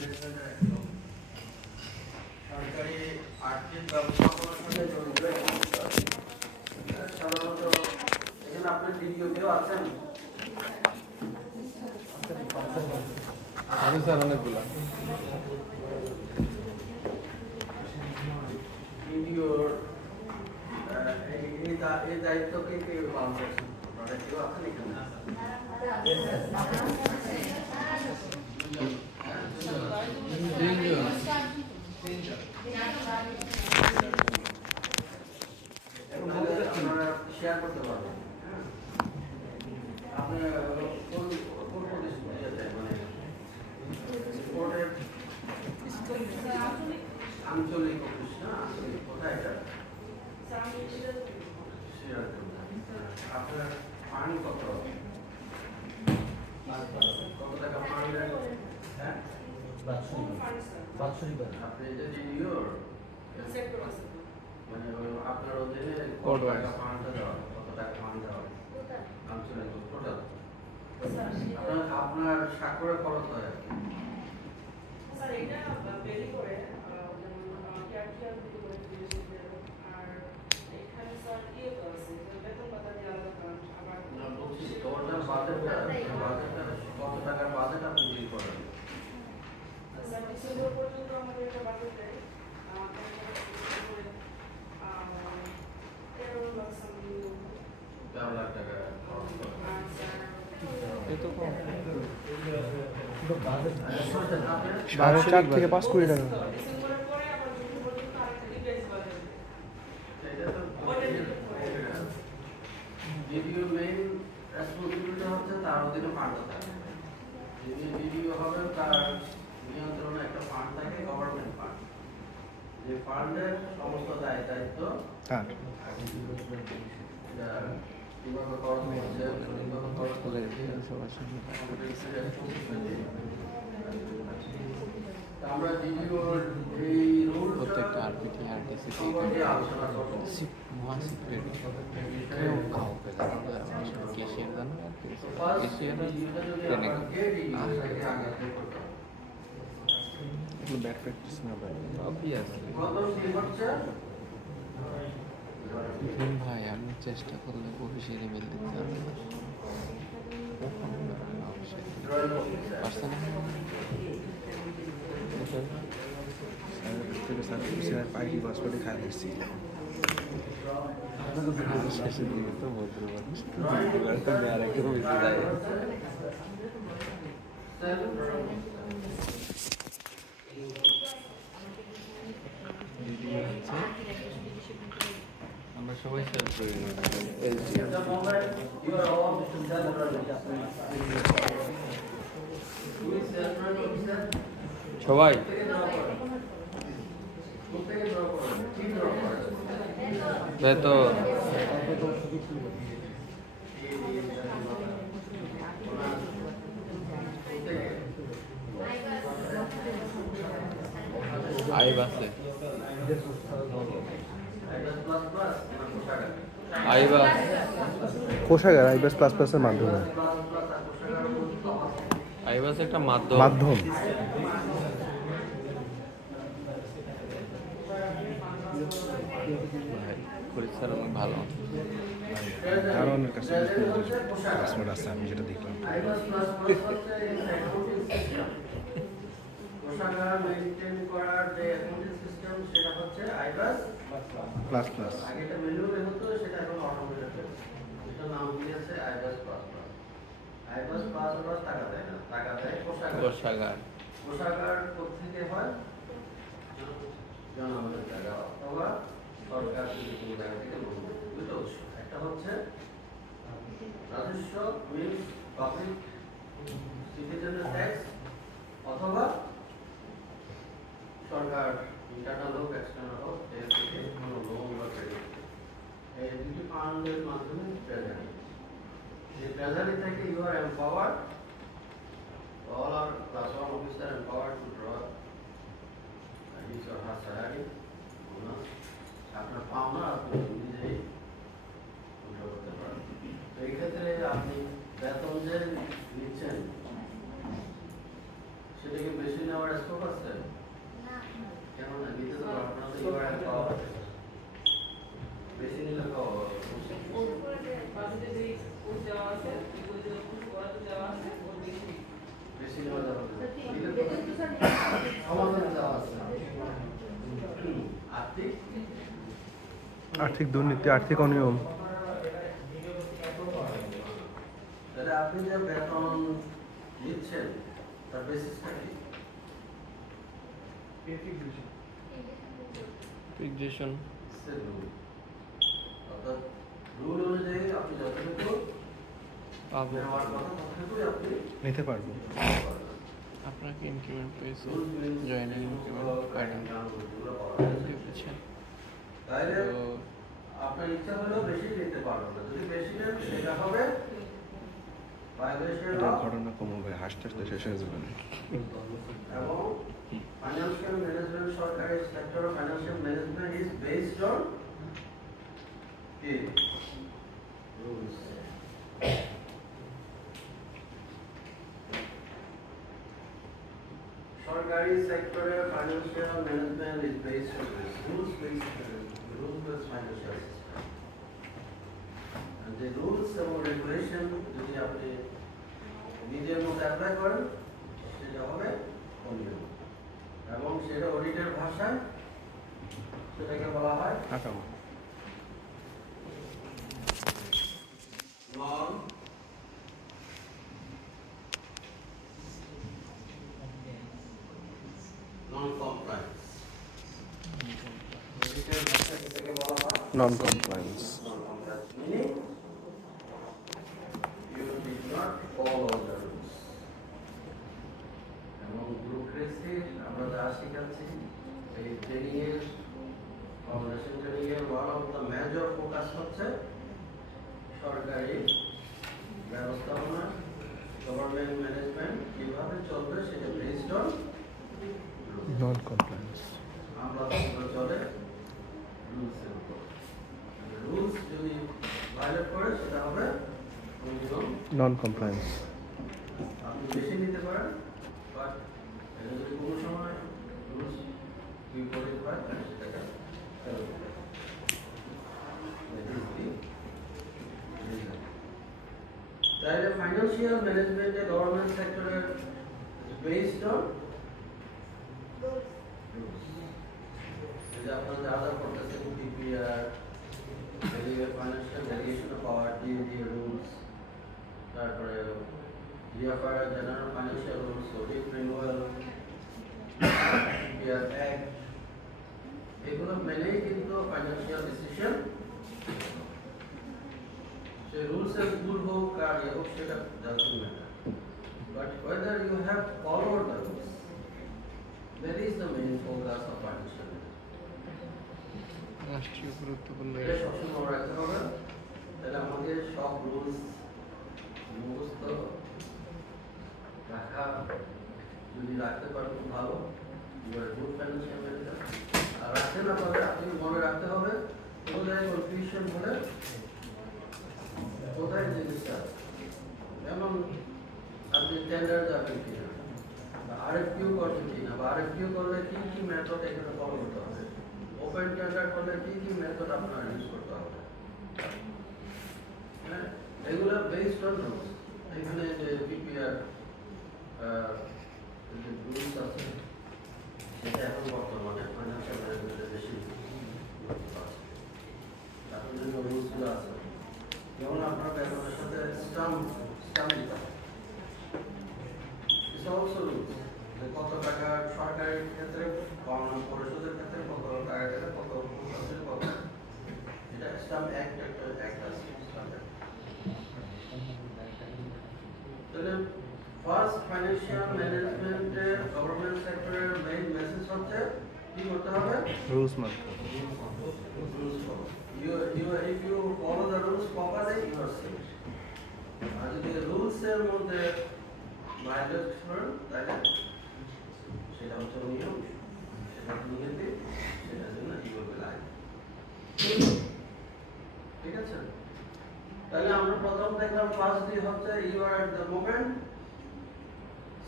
সরকারি আর্থিক ব্যবস্থাপনার সাথে জড়িত সাধারণত এখানে আপনার ভিডিও কেউ আছেন? স্যার অনেকগুলা ভিডিওর এই দায়িত্ব কে কে পালন করছেন? আপনারা কেউ আছেন এখানে? আপনারা শেয়ার করতে পারবেন। আপনি কোন প্রতিষ্ঠানে মানে স্পোর্টের আঞ্চলিক অফিস না আঞ্চলিক কোথায় এটা? আপনার ফান্ড কত টাকা ফান্ড? হ্যাঁ আপনি যে জিনিওর মানে আপনার অধীনে কত টাকা ফান্ড দেওয়া কত টাকা ফান্ড দেওয়া আঞ্চলিক টোটাল আপনার স্বাক্ষরের খরচ হয় আর কি। স্যার এটা বেরি করে যেমন ক্যাপিটাল দিতে করে আর এখানে স্যার কি আছে বেতন ভাতা দিয়ে আলাদা কারণ আবার না বলছি টোটাল বাজেটটা কত টাকার বাজেট আপনি ডিল করেন? স্যার ডিসেম্বর পর্যন্ত আমাদের একটা বাজেট দেয় 13 লাখ সামথিং 13 লাখ টাকা খরচ করেন। আর স্যার $4.5 থেকে 5 কোটি টাকা। ডিসেম্বরের পরে আবার জুন পর্যন্ত আরেকটা device budget video main responsibility হচ্ছে তার অধীনে ফান্ড থাকে। যিনি ভিডিও হবেন তার নিয়ন্ত্রণে একটা ফান্ড থাকে, গভর্নমেন্ট ফান্ড। যে ফান্ডের সমস্ত দায়িত্ব হ্যাঁ কিভাবে খরচ হচ্ছে কিভাবে খরচ আমরা ভিডিওর এই রুল প্রত্যেকটা আরপিটি আরটিসি সম্পর্কে আলোচনা করব। মহাসিক্রেট কেউ কাউকে জানানো যাবে না কেশিয়ার জানাবে আর কেশিয়ার ট্রেনে এগুলো ব্যাড প্র্যাকটিস না ভাই। অবভিয়াসলি ভাই আপনি চেষ্টা করলে অফিসের ইমেল দিতে পারবেন স্যার পাইকি পাসপোর্টে খাই দিচ্ছি শেষের দিকে তো ভদ্র মানুষ তো আর একটু বেশি যায় আমরা সবাই শেয়ার করি সবাই বেতন আইবাসে আইবাস কোষাগার আইবাস প্লাস প্লাসের মাধ্যমে আইবাস একটা মাধ্যম মাধ্যম পরীক্ষার অনেক ভালো আরও অনেক কাছে পাসপোর্ট আছে আমি যেটা দেখলাম কোষাগার মেইনটেইন করার যে অ্যাকাউন্টিং সিস্টেম সেটা হচ্ছে আইবাস প্লাস প্লাস আগে এটা ম্যানুয়ালি হতো সেটা এখন অটোমেটেড এটা নাম দিয়েছে আইবাস প্লাস প্লাস আইবাস প্লাস প্লাস টাকা দেয় না টাকা দেয় কোষাগার কোষাগার কোথেকে হয় জনগণের টাকা অথবা সরকার থেকে কোনো জায়গা থেকে লোন দেয় দুটো উৎস একটা হচ্ছে রাজস্ব মিনস পাবলিক সিটিজেনের ট্যাক্স অথবা সরকার ইন্টারনাল হোক এক্সটার্নাল হোক এর থেকে কোনো লোন বা ক্রেডিট এই দুটি ফান্ডের মাধ্যমে ট্রেজারি এই ট্রেজারি থেকে you are empowered all our class 1 officer empowered to draw his or her salary bonus আপনার পাওনা আপনি নিজেই উঠে করতে পারেন তো এই ক্ষেত্রে আপনি বেতন যে নিচ্ছেন সেটাকে বেশি নেওয়ার স্কোপ আছে কেন না নিতে তো আপনারা তো ইউআর এন্ড পাওয়ার বেশি নিলে তো বাজেটে যে কোড দেওয়া আছে ওই যে কোড দেওয়া আছে ওর বেশি বেশি নেওয়া যাবে না সমাধান দেওয়া আছে আর্থিক দুর্নীতি, আর্থিক অনিয়ম। তাহলে আপনি যে বেতন নিচ্ছেন তার বেসিসটা কি? ফিক্সেশন অর্থাৎ রুল অনুযায়ী আপনি যতটুকু পাবো নেওয়ার কথা ততটুকুই আপনি নিতে পারবো। আপনাকে ইনক্রিমেন্ট পেয়েছে জয়েনিং ইনক্রিমেন্ট পাইলেন বুঝছেন তাইলে তো আপনার ইচ্ছা হলেও বেশি নিতে পারবেন না, যদি বেশি নেন সেটা হবে ভায়োলেশন এটা অফ ঘটনা কম হবে, হাসতে হাসতে শেষ হয়ে যাবে না। এবং ফাইন্যান্সিয়াল ম্যানেজমেন্ট, সরকারি sector of financial management is based on কি রুলস। সরকারি সেক্টরে financial management is based on rules based financial system. যে রুলস এবং রেগুলেশন যদি আপনি নিজের মধ্যে অ্যাপ্লাই করেন সেটা হবে অনিয়ম, এবং সেটা অডিটের ভাষায় সেটাকে বলা হয় কাঠামো। নন কমপ্লায়েন্স। অডিটের ভাষায় সেটাকে বলা হয় নন compliance. meaning you did not follow the rules. এবং ব্যুরোক্রেসি আমরা যা শিখাচ্ছি এই ট্রেনিং এর ফাউন্ডেশন ট্রেনিং এর one of the major focus হচ্ছে সরকারি ব্যবস্থাপনা, গভর্নমেন্ট ম্যানেজমেন্ট কিভাবে চলবে সেটা বেসড অন নন কমপ্লায়েন্স। আমরা তো চলে রুলসের উপর। রুলস যদি ভায়োলেট করে সেটা হবে অনিয়ম। নন কমপ্লায়েন্স। আপনি বেশি নিতে পারেন, বাট এটা যদি কোনো সময় রুলস বিপরীত হয় তাহলে সেটাকে ফেরত দিতে হবে। তাহলে ফাইন্যান্সিয়াল ম্যানেজমেন্টে গভর্নমেন্ট সেক্টরের বেসড অন রুলস। যে আপনারা যা যা করতেছেন DPR, financial delegation of power, DAD rules, তারপরে DFR general financial rules, audit renewal, DPR act, এগুলো মেনেই কিন্তু ফাইন্যান্সিয়াল ডিসিশন। সে রুলসের ভুল হোক আর ইয়ে হোক সেটা doesn't matter, but whether you have followed the rules, that is the main focus of financial. রাষ্ট্রীয় গুরুত্বপূর্ণ এটা সবসময় মনে রাখতে হবে। তাহলে আমাদের সব রুলস মুখস্থ রাখা, যদি রাখতে পারেন খুব ভালো, গুড ফাইন্যান্সিয়াল ম্যানেজার। আর রাখতে না পারলে আপনি মনে রাখতে হবে কোথায় কনফিউশন হলে কোথায় জিনিসটা, যেমন আপনি টেন্ডার যাবেন কিনা, বা আরএফকিউ করবেন কিনা, বা আরএফকিউ করলে কি কি মেথড এখানে ফলো করতে হবে, ওপেন টেন্ডার করলে কি কি মেথড আপনার ইউজ করতে হবে, হ্যাঁ এগুলো বেসড অন রুলস। এখানে যে পিপিআর যে রুলস আছে সেটা এখন বর্তমানে ফাইন্যান্সিয়াল ম্যানেজমেন্টে বেশি গুরুত্ব আছে। তারপরে যে রুলসগুলো আছে যেমন আপনার বেতনের সাথে স্টাম্প দিতে হবে, ইটস অলসো রুলস। কত টাকা সরকারি ক্ষেত্রে, পরিষদের ক্ষেত্রে কত টাকা গেলে কত কত, এটা স্টাম্প অ্যাক্ট একটা আছে। তাহলে ফার্স্ট ফাইন্যান্সিয়াল ম্যানেজমেন্টে গভর্নমেন্ট সেক্টরের মেইন মেসেজ হচ্ছে কি করতে হবে, রুলস মানতে হবে। rules follow. If you follow the rules properly, you are safe. আর যদি রুলস এর মধ্যে ভায়োলেট করেন তাহলে সেটা হচ্ছে নিয়ম, সেটা দুর্নীতি, সেটার জন্য ইউ উইল বি লাইভ। ঠিক আছে? তাহলে আমরা প্রথম দেখলাম ফার্স্ট ডে হচ্ছে you are at the moment,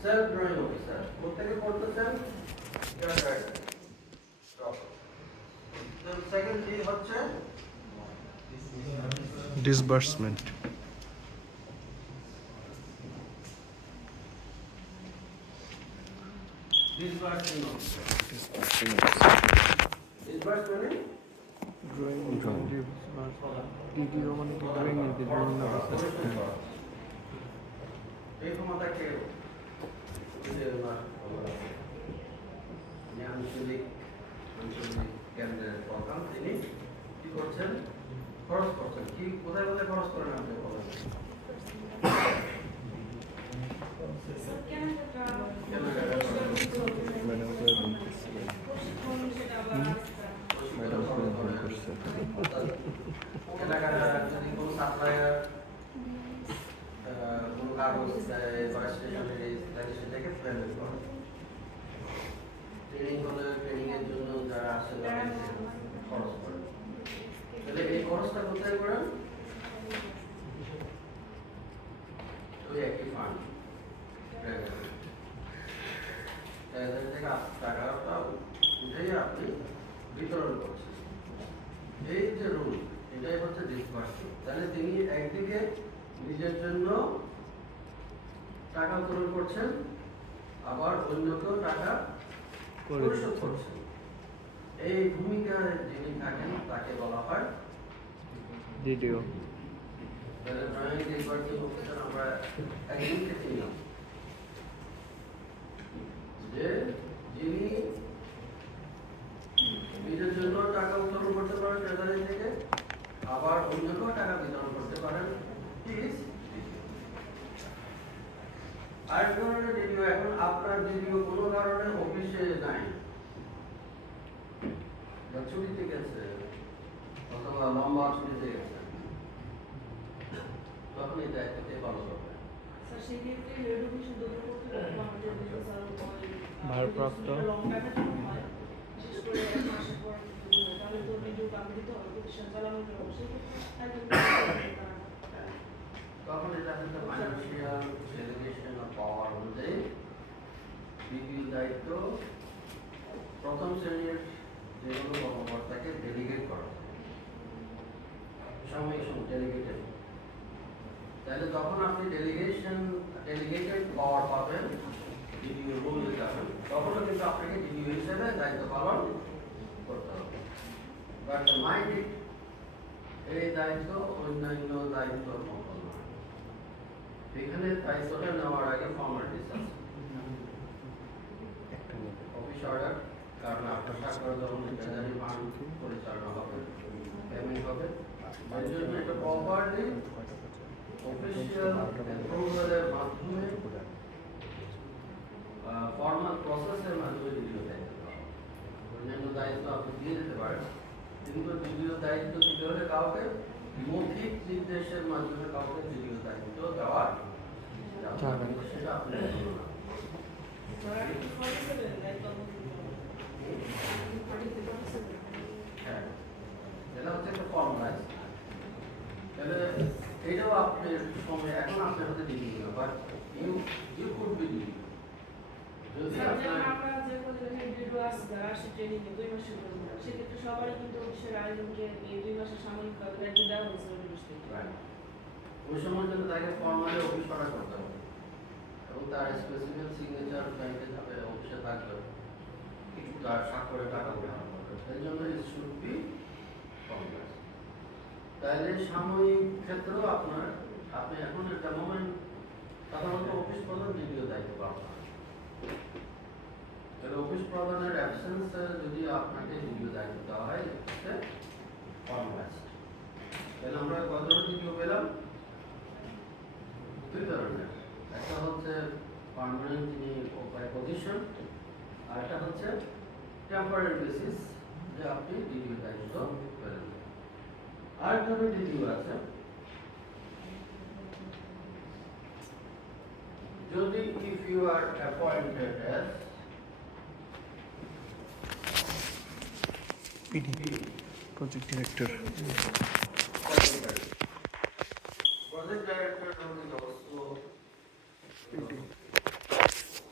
self drawing officer কোথেকে করতেছেন সেকেন্ড জি হচ্ছে disbursement disbursing officer drawing video মানে কি ড্রয়িং এর বিভিন্ন এই ক্ষমতাকে আঞ্চলিক কেন্দ্রের প্রধান তিনি কি করছেন খরচ করছেন কি কোথায় কোথায় খরচ করেন আপনি বলেন যদি কোনো সাপ্লায়ার কোনো কাগজ দেয় বা স্টেশনারি সেটাকে পেমেন্ট করে ট্রেনিং হলে ট্রেনিং এর জন্য যারা আসে খরচ করে তাহলে এই খরচটা কোথায় করেন ওই একই ফান্ড ট্রেজারি থেকে টাকাটা উঠেই আপনি বিতরণ করছেন এই যে রুল এটাই হচ্ছে ডিসবার্সিং তাহলে তিনি একদিকে নিজের জন্য টাকা উত্তোলন করছেন আবার অন্যকেও টাকা পরিশোধ করছেন এই ভূমিকায় যিনি থাকেন তাকে বলা হয় ভিডিও তাহলে ড্রয়িং ডিসবার্সিং অফিসার আমরা একদিনকে চিনলাম যে যিনি নিজের জন্য টাকা উত্তোলন করতে পারেন ট্রেজারি থেকে আবার অন্যকেও টাকা বিতরণ করতে পারেন আর ধরনের ভিডিও এখন আপনার ভিডিও কোনো কারণে অফিসে নাই বা ছুটিতে গেছে অথবা লম্বা ছুটিতে গেছে তখন এই দায়িত্বকে পালন করবে স্যার সেক্ষেত্রে রেডুকেশন দূর করতে আমাদের ভারপ্রাপ্ত বিশেষ করে এক মাসের পর তাহলে তো ভিডিও কামড়িত হবে প্রতিষ্ঠান চালানোর জন্য তখন এটা হচ্ছে ফাইন্যান্সিয়াল ডেলিগেশন অফ পাওয়ার অনুযায়ী দ্বিতীয় দায়িত্ব প্রথম শ্রেণীর যে কোনো কর্মকর্তাকে ডেলিগেট করা সাময়িক ডেলিগেটেড তাহলে যখন আপনি ডেলিগেটেড পাওয়ার পাবেন ডিডিও রুলে যাবেন তখনও কিন্তু আপনাকে ডিডিও হিসেবে দায়িত্ব পালন করতে হবে বাট মাইন্ড এই দায়িত্ব অন্যান্য দায়িত্বর মতো নয় এখানে দায়িত্বটা নেওয়ার আগে ফর্মালিটিস আছে অফিস অর্ডার কারণ আপনার স্বাক্ষর যখন ট্রেজারি ফান্ড পরিচালনা হবে পেমেন্ট হবে এর জন্য এটা প্রপারলি অফিসিয়াল অ্যাপ্রুভালের মাধ্যমে ফর্মাল প্রসেসের মাধ্যমে ভিডিও দায়িত্ব দেওয়া অন্যান্য দায়িত্ব আপনি দিয়ে দিতে পারেন কিন্তু ভিডিও দায়িত্ব দিতে হলে কাউকে মৌখিক নির্দেশের মাধ্যমে কাউকে ভিডিও দায়িত্ব দেওয়া সেটা আপনি হ্যাঁ এটা হচ্ছে একটা ফর্মালাইজ তাহলে এটাও আপনার সময় এখন আপনার হাতে দিয়ে দিন but you could be due যদি আমরা যে ভিডিও আসছে ট্রেনিং 2 মাসের জন্য সেক্ষেত্রে সবারই কিন্তু অফিসের আয়োজনকে এই 2 মাসের সাময়িক দায়িত্ব দেওয়া হয়েছে ওই সময় জন্য তাকে ফর্মালি অফিস অর্ডার করতে হবে এবং তার স্পেসিফিক সিগনেচার ব্যাংকে যাবে অফিসে থাকবে তার স্বাক্ষরে টাকা উঠানো হবে এই জন্য ইট শুড বি ফর্মালাইজ তাহলে সাময়িক ক্ষেত্রেও আপনি এখন একটা মোমেন্ট সাধারণত অফিস প্রধান ভিডিও দায়িত্ব পালন করে তাহলে অফিস প্রধানের অ্যাবসেন্সে যদি আপনাকে ভিডিও দায়িত্ব দেওয়া হয় এটা ফর্মালাইজড তাহলে আমরা কত ধরনের ভিডিও পেলাম দুই ধরনের একটা হচ্ছে পার্মানেন্ট যিনি পজিশন আর একটা হচ্ছে টেম্পোরারি বেসিস যে আপনি ভিডিও দায়িত্ব পেলেন আর একটা ভিডিও আছে যদি if you are appointed as PD project director project director is also PD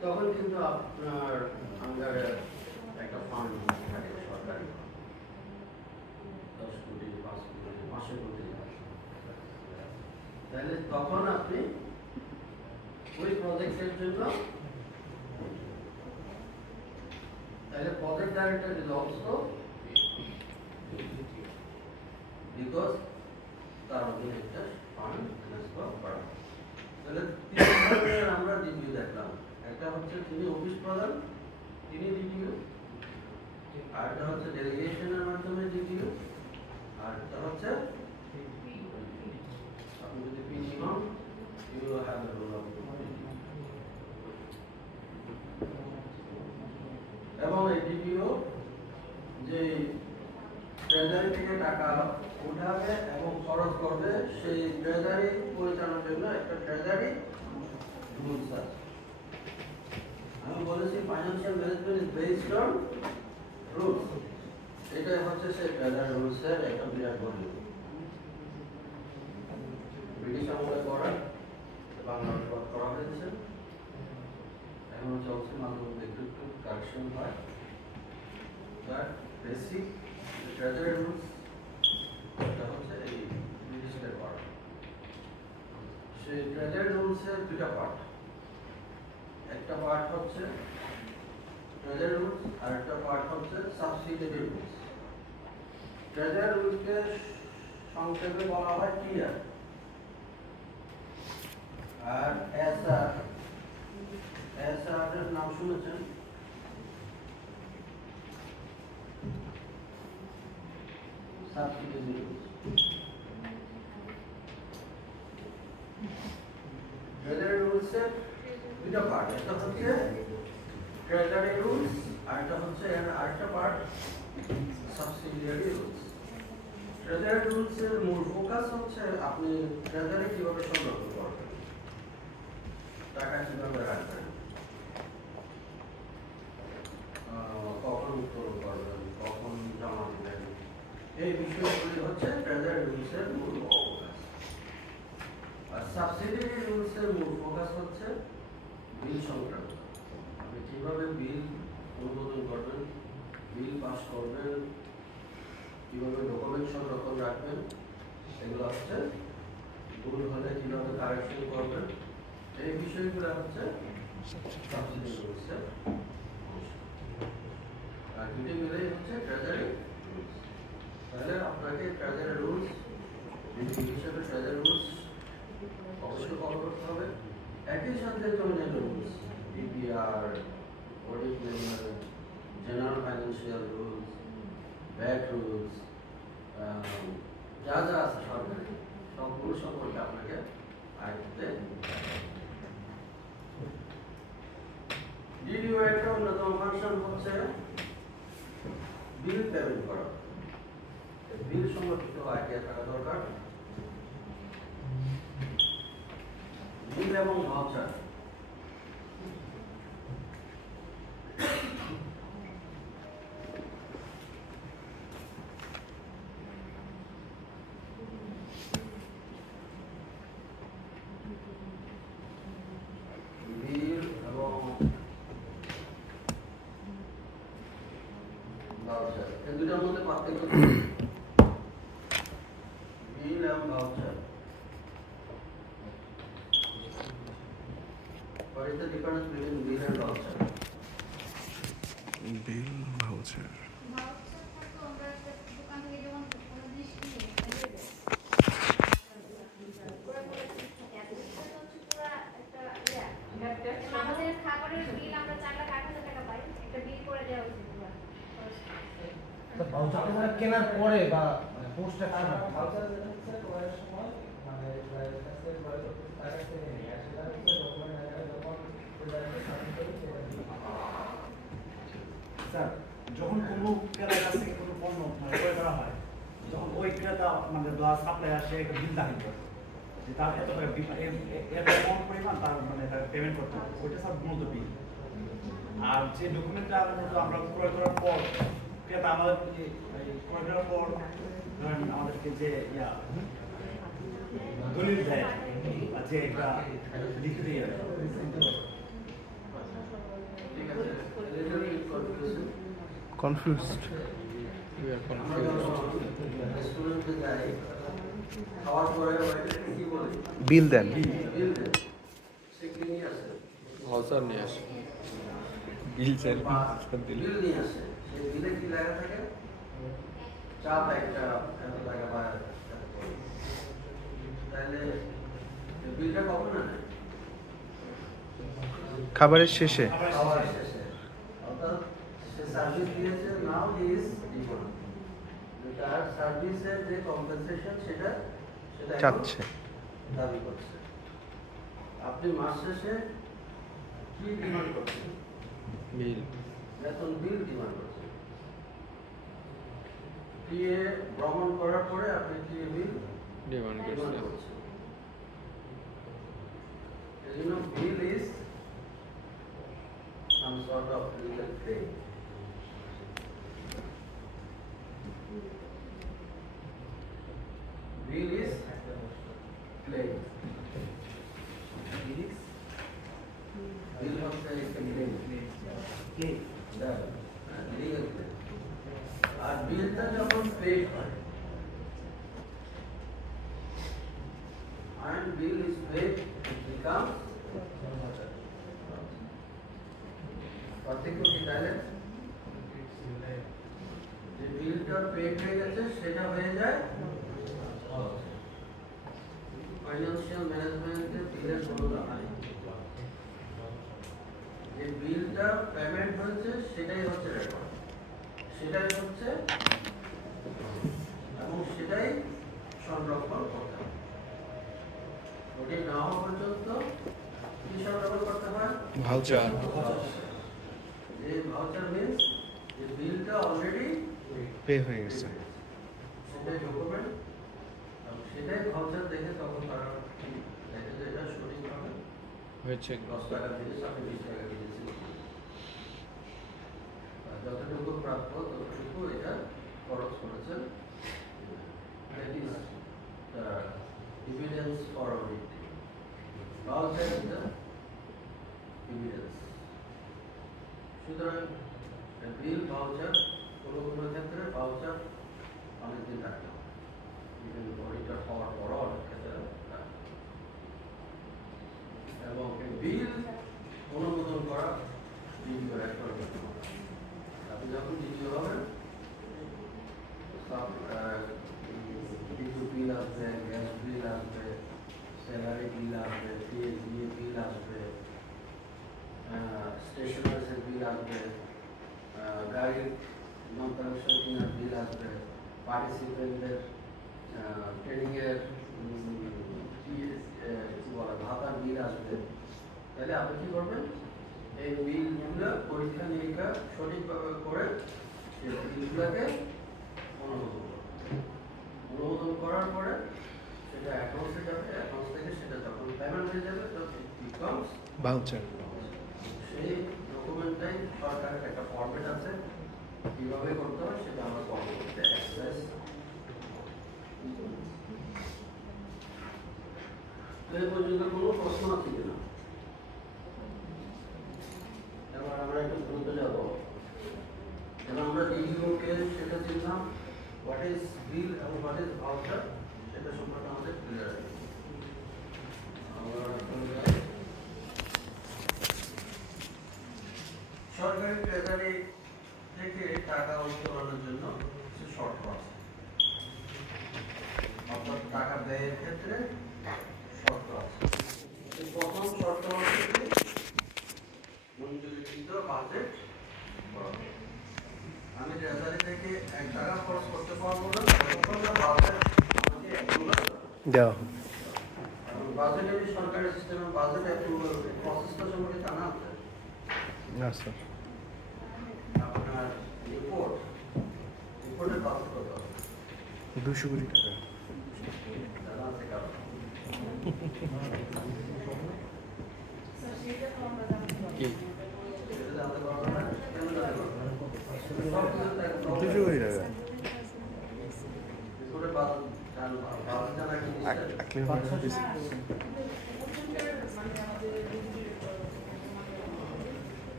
তখন কিন্তু আপনার আন্ডারে একটা ফান্ড থাকে সরকারি 10 কোটি 5 কোটি মাসে কোটি, তাহলে তখন আপনি ওই প্রজেক্টের জন্য তাহলে project director is also because তার অধীনে একটা ফান্ড ট্রান্সফার করা। তাহলে তিন ধরনের আমরা ডিপিউ দেখলাম, একটা হচ্ছে তিনি অফিস প্রধান, তিনি ডিপিউ, আরেকটা হচ্ছে ডেলিগেশনের মাধ্যমে ডিপিউ, আরেকটা হচ্ছে আপনি যদি পিজি হন you have the role of এবং এই ডিপিও যে ট্রেজারি থেকে টাকা উঠাবে এবং খরচ করবে সেই ট্রেজারি পরিচালনার জন্য একটা ট্রেজারি রুলস আছে। আমি বলেছি financial management is based on rules, এটা হচ্ছে সেই ট্রেজারি রুলসের একটা বিরাট বলি। ব্রিটিশ আমলে করা, বাংলা অনুবাদ করা হয়েছে, এখন চলছে, মাঝে মধ্যে একটু একটু কারেকশন হয়, বাট বেসিক ট্রেজারি রুলস এটা হচ্ছে এই ব্রিটিশদের করা। সেই ট্রেজারি রুলসের দুটা পার্ট, একটা পার্ট হচ্ছে ট্রেজারি রুলস আর একটা পার্ট হচ্ছে সাবসিডিয়ারি রুলস। ট্রেজারি রুলসকে সংক্ষেপে বলা হয় টিআর, আর এসআর এর নাম শুনেছেন? Subsidiary rules. ট্রেজারি রুলসের দুটা পার্ট, একটা হচ্ছে ট্রেজারি রুলস আর একটা হচ্ছে আরেকটা পার্ট সাবসিডিয়ারি রুলস। ট্রেজারি রুলসের মূল ফোকাস হচ্ছে আপনি ট্রেজারি কিভাবে সংরক্ষণ করবেন, টাকা কিভাবে রাখবেন, কখন উত্তোলন করবেন, কখন জমা দেবেন, এই বিষয়গুলি হচ্ছে ট্রেজারি রুলসের মূল ফোকাস। আর সাবসিডিয়ারি রুলসের মূল ফোকাস হচ্ছে বিল সংক্রান্ত, আপনি কিভাবে বিল অনুমোদন করবেন, বিল পাস করবেন, কিভাবে ডকুমেন্ট সংরক্ষণ রাখবেন, এগুলো হচ্ছে ভুল হলে কিভাবে কারেকশন করবেন, এই বিষয়গুলো হচ্ছে সাবসিডিয়ারি রুলসের অংশ। আর দুটি মিলেই হচ্ছে ট্রেজারি রুলস। তাহলে আপনাকে ট্রেজারি রুলস হিসেবে ট্রেজারি রুলস অবশ্যই ফলো করতে হবে, একই সাথে অন্যান্য rules, DPR, audit manual, general financial rules, VAT rules, যা যা আছে সরকারি সবগুলো সম্পর্কে আপনাকে আয়ত্তে ডিডিও একটা অন্যতম ফাংশন হচ্ছে বিল পেমেন্ট করা। বিল সংরক্ষিত আইডিয়া থাকা দরকার। বিল এবং ভাউচার, বিল এবং ভাউচার, এই দুটার মধ্যে পার্থক্য কি? বিল এবং voucher, what is the difference between bill and voucher? Bill voucher আমাদের খাবারের বিল আমরা 4,08,000 টাকা পাই, একটা বিল করে দেওয়া উচিত। ভাউচারটা মানে কেনার পরে বা মানে পোস্ট টাকা ভাউচার হচ্ছে ক্রয়ের সময় মানে ক্রয়ের কাছে ক্রয় করতে টাকা কিনে নিয়ে আসে, সেটা হচ্ছে ডকুমেন্ট আকারে যখন প্রোডাক্টে সাবমিট করে সেটা দিয়ে স্যার যখন কোনো ক্রেতার কাছ থেকে কোনো পণ্য মানে ক্রয় করা হয়, যখন ওই ক্রেতা মানে সাপ্লাই আসে একটা বিল দাখিল করে যে তার এত টাকা এত অ্যামাউন্ট পরিমাণ তার মানে তার পেমেন্ট করতে হবে, ওইটা সব মূলত বিল। আর যে ডকুমেন্টটা মূলত আমরা ক্রয় করার পর ক্রেতা আমাদের ক্রয় করার পর ধরেন আমাদেরকে যে দলিল দেয়, যে একটা লিখিত ঠিক আছে, little bit confusing. Confused. We are আমরা confused. যখন রেস্টুরেন্টে যাই, খাওয়ার পরে ওইটাকে কি বলে? বিল দেন। বিল দেন। সে কি নিয়ে আসে? ভাউচার নিয়ে আসে। বিল চাই বিল নিয়ে আসে। সেই বিলে কি লেখা থাকে? চাপ একটা এত টাকা বা তাহলে বিলটা কখন আনে? খাবারের শেষে। খাওয়ার শেষে। অর্থাৎ সে সার্ভিস দিয়েছে, নাও হি ইজ ডিফল্ট। তার সার্ভিসের যে কম্পেনসেশন সেটা চাচ্ছে। দাবি করছে। আপনি মাস শেষে কি ডিমান্ড করছেন? বিল। বেতন বিল ডিমান্ড করছেন। টিএ ভ্রমণ করার পরে আপনি টিএ বিল ডিমান্ড ডিমান্ড করছে। করছেন। এই জন্য bill is some sort of legal claim. Bill is claim. Bill of the claim. The legal claim. আর বিলটা যখন পেড হয়, and bill is paid, it becomes পার্থক্য কি তাহলে? যে বিলটা পেড হয়ে গেছে সেটা হয়ে যায় ফাইন্যান্সিয়াল ম্যানেজমেন্টে বিলের কোনো দাম নেই। যে বিলটা পেমেন্ট হয়েছে সেটাই হচ্ছে রেকর্ড, সেটাই হচ্ছে এবং সেটাই সংরক্ষণ করতে হবে। ওটি না হওয়া পর্যন্ত কি সংরক্ষণ করতে হয়? ভাউচার। যে ভাউচার মিন্স যে বিলটা অলরেডি পে হয়ে গেছে। সেটাই ডকুমেন্ট এবং সেটাই ভাউচার দেখে তখন তারা দেখে যে এটা সঠিকভাবে হয়েছে। 10 টাকা জিনিস আপনি 20 টাকা কিনেছেন, যতটুকু প্রাপ্য ততটুকু এটা খরচ করেছেন। That is the evidence for audit. Voucher is the evidence. সুতরাং বিল ভাউচার কোনো কোনো ক্ষেত্রে ভাউচার অনেকদিন রাখতে হবে, বিভিন্ন অডিটার হওয়ার পরও অনেক ক্ষেত্রে রাখতে হবে। এবং বিল অনুমোদন করা ডিডিও রেকর্ড করতে হবে। আপনি যখন ডিডিও হবেন সব ডিডিও বিল আসবে, গ্যাস বিল আসবে, স্যালারি বিল আসবে, পিএসডিএ বিল আসবে, স্টেশনারিজের বিল আসবে, গাড়ির যন্ত্রাংশ কেনার বিল আসবে, পার্টিসিপেন্টদের ট্রেনিংয়ের ভাতার বিল আসবে। তাহলে আপনি কি করবেন? এই বিলগুলো পরীক্ষা নিরীক্ষা সঠিকভাবে করে সেই বিলগুলোকে অনুমোদন করবেন। অনুমোদন করার পরে সেটা অ্যাকাউন্টসে যাবে, অ্যাকাউন্টস থেকে সেটা যখন পেমেন্ট হয়ে যাবে তখন ইট বিকামস ভাউচার। সেই ডকুমেন্টটাই সরকারের একটা ফরম্যাট আছে, কিভাবে করতে হয় সেটা আমরা পরবর্তীতে এক্সারসাইজ। এই পর্যন্ত কোনো প্রশ্ন আছে কিনা? এবার আমরা একটু দ্রুত যাব। এবার আমরা ডিডিওকে সেটা চিনলাম, হোয়াট ইজ বিল এবং হোয়াট ইজ ভাউচার সেটা সম্পর্কে আমাদের ক্লিয়ার আছে। সরকারি ট্রেজারি থেকে টাকা উত্তোলনের জন্য কিছু শর্ত আছে, অর্থাৎ টাকা ব্যয়ের ক্ষেত্রে শর্ত আছে। প্রথম শর্ত হচ্ছে যে মঞ্জুরিকৃত বাজেট বরাদ্দ। আমি ট্রেজারি থেকে 1 টাকা খরচ করতে পারবো না ততক্ষণ না বাজেট আমাকে অ্যাপ্রুভাল দেওয়া। বাজেট এমনি সরকারি সিস্টেমে বাজেট অ্যাপ্রুভাল প্রসেসটা সম্পর্কে জানা আছে? না স্যার। আপনার রিপোর্টের বাজেট কত? 200 কোটি টাকা। জানা আছে কারণ কি? সেটা জানতে পারবো না, কেন জানতে পারবো না? 200 কোটি টাকা। রিপোর্টের বাজেট জানা কি আকলিম ভাই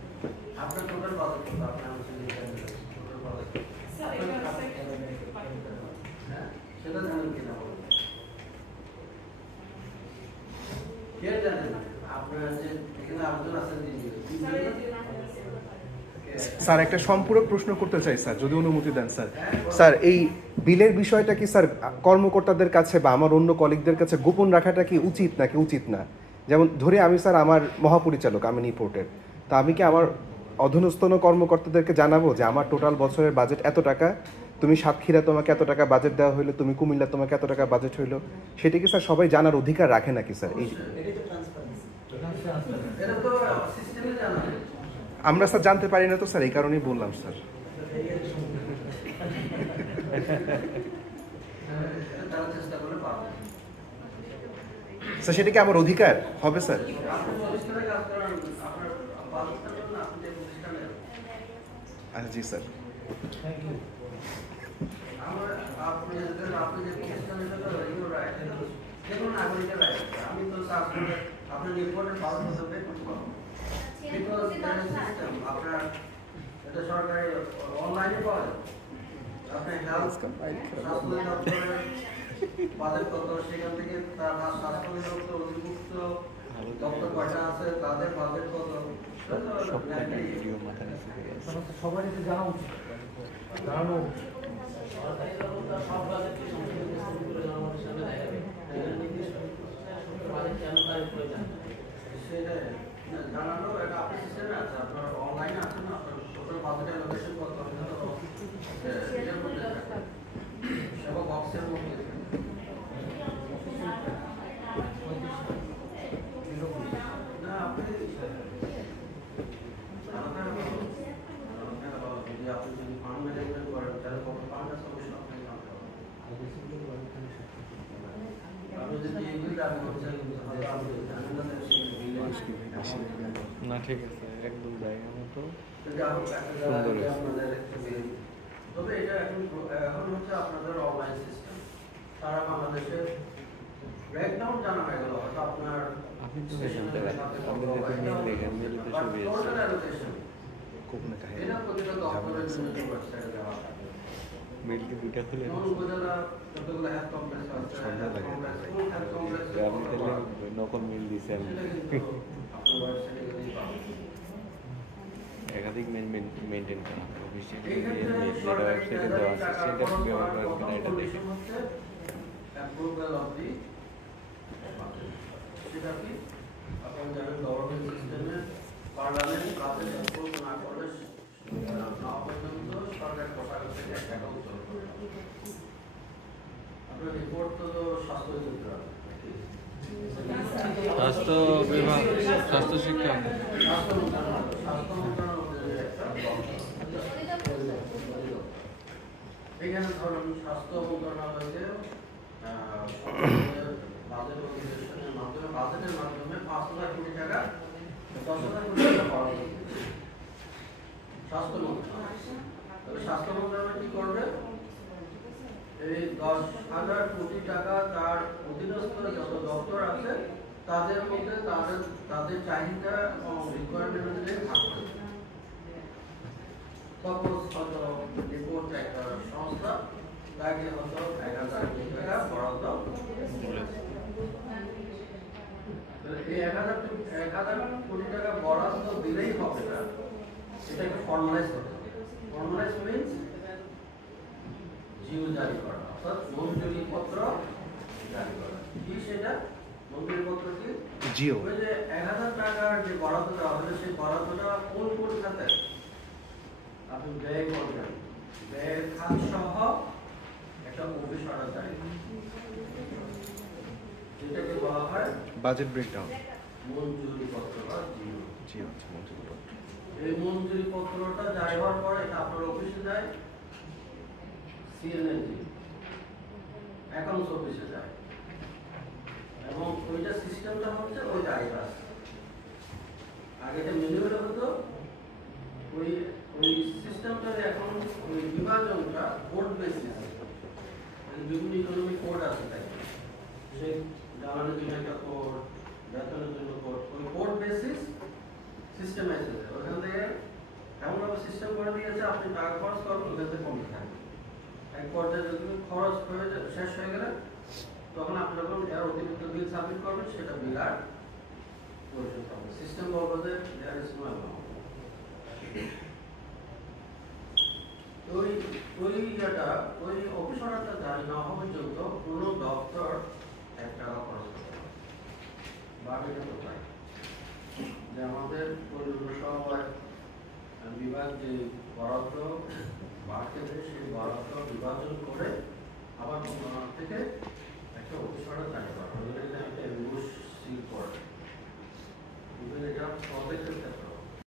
টোটাল বাজেট কত আপনি আমাকে লিখে দেন টোটাল বাজেট স্যার এটা সেকেন্ড একটু পাঠিয়ে দেবো। হ্যাঁ সেটা জানেন কিনা বলুন কে জানেন আপনারা যে এখানে আবেদন আছেন স্যার এই যে স্যার একটা সম্পূরক প্রশ্ন করতে চাই স্যার, যদি অনুমতি দেন স্যার। স্যার এই বিলের বিষয়টা কি স্যার কর্মকর্তাদের কাছে বা আমার অন্য কলিগদের কাছে গোপন রাখাটা কি উচিত নাকি উচিত না? যেমন ধরে আমি স্যার আমার মহাপরিচালক, আমি রিপোর্টের, তা আমি কি আমার অধস্তন কর্মকর্তাদেরকে জানাবো যে আমার টোটাল বছরের বাজেট এত টাকা, তুমি সাতক্ষীরা তোমাকে এত টাকা বাজেট দেওয়া হইলো, তুমি কুমিল্লা তোমাকে এত টাকা বাজেট হইলো, সেটা কি স্যার সবাই জানার অধিকার রাখে নাকি স্যার? এই এটা তো সিস্টেমে জানা নেই আমরা স্যার জানতে পারি না তো স্যার, এই কারণেই বললাম স্যার। তারা চেষ্টা করলে পাবে স্যার সেটা কি আমার অধিকার হবে স্যার? আপনি প্রতিষ্ঠানে কাজ করেন আপনার বাজেটটা না আপনি যে প্রতিষ্ঠানে আচ্ছা জি স্যার। আমার আপনি যে প্রতিষ্ঠানে রাইট যে কোনো নাগরিকের রাইট আমি তো আপনার রিপোর্টের পাওয়ার হতে করতে পারবো বিকজ সিস্টেম আপনার এটা সরকারি অনলাইনে পাওয়া যায় আপনি হেলথ স্বাস্থ্য দপ্তরের বাজেট কত সেখান থেকে তার স্বাস্থ্য দপ্তর অধিভুক্ত দপ্তর কয়টা আছে তাদের বাজেট কত সবাই এটা জানা উচিত, জানানো সব বাজেট আমাদের সামনে দেখাবে বাজেট কেন তার উপরে সেটা জানানো এটা আপনি সিস্টেমে আছে আপনার অনলাইনে আছে না আপনার টোটাল বাজেটের লোকেশন কত সেবা বক্সের মধ্যে না আপনি যদি আপনি যদি ফান্ড ম্যানেজমেন্ট করেন তাহলে কত ফান্ড আছে অবশ্যই আপনি জানতে হবে আপনি যদি এগুলি দাবি করছেন হয়তো আপনি জানেন না না ঠিক আছে, একদম জায়গা মতো তবে এটা এখন হচ্ছে আপনাদের অনলাইন সিস্টেম সারা বাংলাদেশে ব্রেকডাউন জানা হয়ে গেল হয়তো আপনার আপনি তো জানতে পারেন আপনি যদি মিল লেখেন মিল তো ছবি আছে এটা প্রতিটা দপ্তরের জন্য ওয়েবসাইটে দেওয়া থাকে মিল কি দুইটা খুলে উপজেলা যতগুলো হেলথ কমপ্লেক্স আছে হেলথ কমপ্লেক্স আপনি তাহলে নকল মিল দিয়েছেন আপনার ওয়েবসাইটে গেলেই পাবেন একাধিক মেনটেন করা হবে অফিসিয়ালি যেটা ওয়েবসাইটে দেওয়া আছে সেটা ব্যবহার করেন কিনা এটা দেখে অ্যাপ্রুভাল অফ দি সেটা কি আপনি জানেন গভর্নমেন্ট সিস্টেমে পার্লামেন্ট কাজে অ্যাপ্রুভ না করলে না পর্যন্ত সরকার কোষাগার থেকে টাকা উত্তোলন করে আপনার রিপোর্ট তো স্বাস্থ্য অধিদপ্তর স্বাস্থ্য বিভাগ স্বাস্থ্য শিক্ষা স্বাস্থ্য মন্ত্রণালয়ের একটা এখানে ধরুন স্বাস্থ্য মন্ত্রণালয়কে বাজেট অধিবেশনের মাধ্যমে বাজেটের মাধ্যমে 5,000 কোটি টাকা 10,000 কোটি টাকা বরাদ্দ স্বাস্থ্য মন্ত্রণালয় তবে স্বাস্থ্য মন্ত্রণালয় কি করবে এই 10,000 কোটি টাকা তার অধীনস্থ যত দপ্তর আছে তাদের মধ্যে তাদের চাহিদা এবং রিকোয়ারমেন্ট অনুযায়ী ভাগ করে সাপোজ হয়তো রিপোর্ট একটা সংস্থা তাকে হয়তো 1,000 কোটি টাকা বরাদ্দ এই 1,000 কোটি টাকা বরাদ্দ দিলেই হবে না এটাকে ফর্মালাইজ করতে হবে ফর্মালাইজ মিনস জিও জারি করা অর্থাৎ মঞ্জুরি পত্র জারি করা কি সেটা মঞ্জুরি পত্র কি জিও ওই যে 1,000 টাকার যে বরাদ্দ দেওয়া হলো সেই বরাদ্দটা কোন কোন খাতে আপনি ব্যয় করবেন ব্যয়ের খাত সহ একটা অফিস অর্ডার জারি যেটাকে বলা হয় বাজেট ব্রেকডাউন মঞ্জুরি পত্র বা জিও জি আচ্ছা মঞ্জুরি পত্র। এই মঞ্জুরি পত্রটা জারি হওয়ার পর এটা আপনার অফিসে যায় সিএনএজি অ্যাকাউন্টস অফিসে যায় এবং ওইটা সিস্টেমটা হচ্ছে ওই আইবাস আগে যে ম্যানুয়াল হতো ওই সিস্টেমটা এখন ওই বিভাজনটা কোড বেসিস বিভিন্ন ইকোনমিক কোড আছে তাই সেই জ্বালানির জন্য একটা কোড বেতনের জন্য কোড ওই কোড বেসিস সিস্টেমাইজ হয়েছে ওখান থেকে এমনভাবে আপনি টাকা খরচ করবেন ওটাতে কমে থাকবে। এক পর্যায়ে যদি খরচ হয়ে শেষ হয়ে গেলে তখন আপনি যখন এর অতিরিক্ত বিল সাবমিট করবেন সেটা বিল আর পরিশোধ হবে। সিস্টেম বলবে যে দেয়ার ইজ নো অ্যামাউন্ট। ওই অফিস অর্ডারটা জারি না হওয়া পর্যন্ত কোনো দপ্তর 1 টাকা খরচ করতে পারে বা এটা তো পায় যে আমাদের পরিবেশ সমবায় বিভাগ যে বরাদ্দ বাড়তে দেয় সেই বরাদ্দ বিভাজন করে আবার কোম্পানি থেকে একটা অফিস অর্ডার জারি করা হয়, একটা এমবুশ সিল করে। এটা প্রজেক্টের ক্ষেত্রে